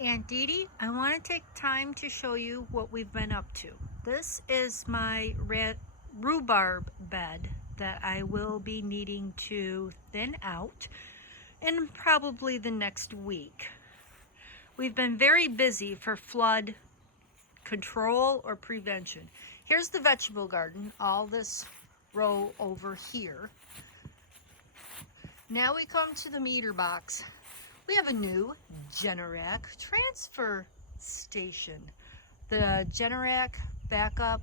Aunt Dee Dee, I want to take time to show you what we've been up to. This is my rhubarb bed that I will be needing to thin out in probably the next week. We've been very busy for flood control or prevention. Here's the vegetable garden, all this row over here. Now we come to the meter box. We have a new Generac transfer station. The Generac backup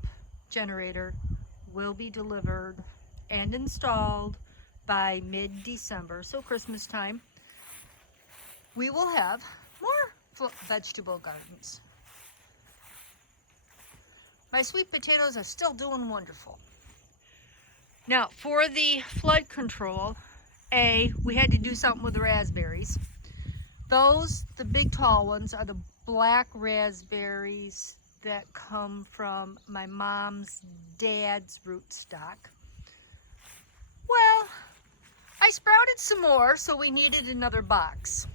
generator will be delivered and installed by mid-December, so Christmas time. We will have more vegetable gardens. My sweet potatoes are still doing wonderful. Now, for the flood control, we had to do something with the raspberries. Those, the big tall ones, are the black raspberries that come from my mom's dad's rootstock. Well, I sprouted some more, so we needed another box.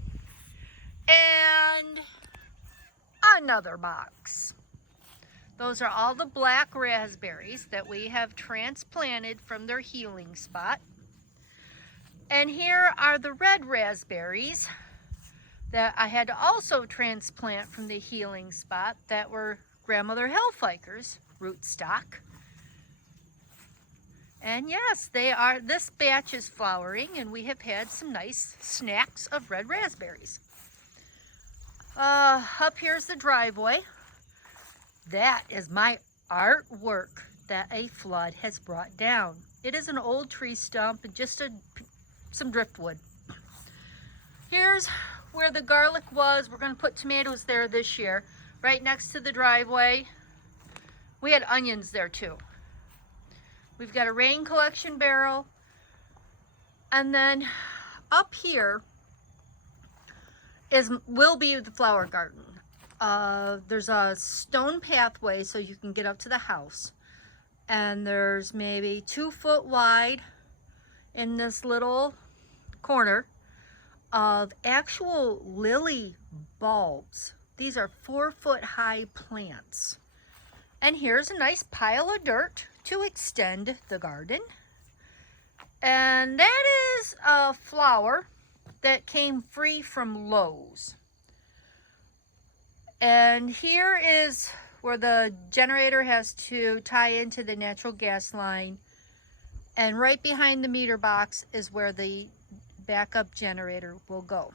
And another box. Those are all the black raspberries that we have transplanted from their healing spot. And here are the red raspberries that I had to also transplant from the healing spot that were Grandmother Hellfiker's rootstock. And yes, this batch is flowering, and we have had some nice snacks of red raspberries. Up here's the driveway. That is my artwork that a flood has brought down. It is an old tree stump and just some driftwood. Here's where the garlic was. We're going to put tomatoes there this year, right next to the driveway. We had onions there too. We've got a rain collection barrel. And then up here will be the flower garden. There's a stone pathway so you can get up to the house. And there's maybe 2 foot wide in this little corner of actual lily bulbs. These are 4 foot high plants. And here's a nice pile of dirt to extend the garden. And that is a flower that came free from Lowe's. And here is where the generator has to tie into the natural gas line. And right behind the meter box is where the backup generator will go.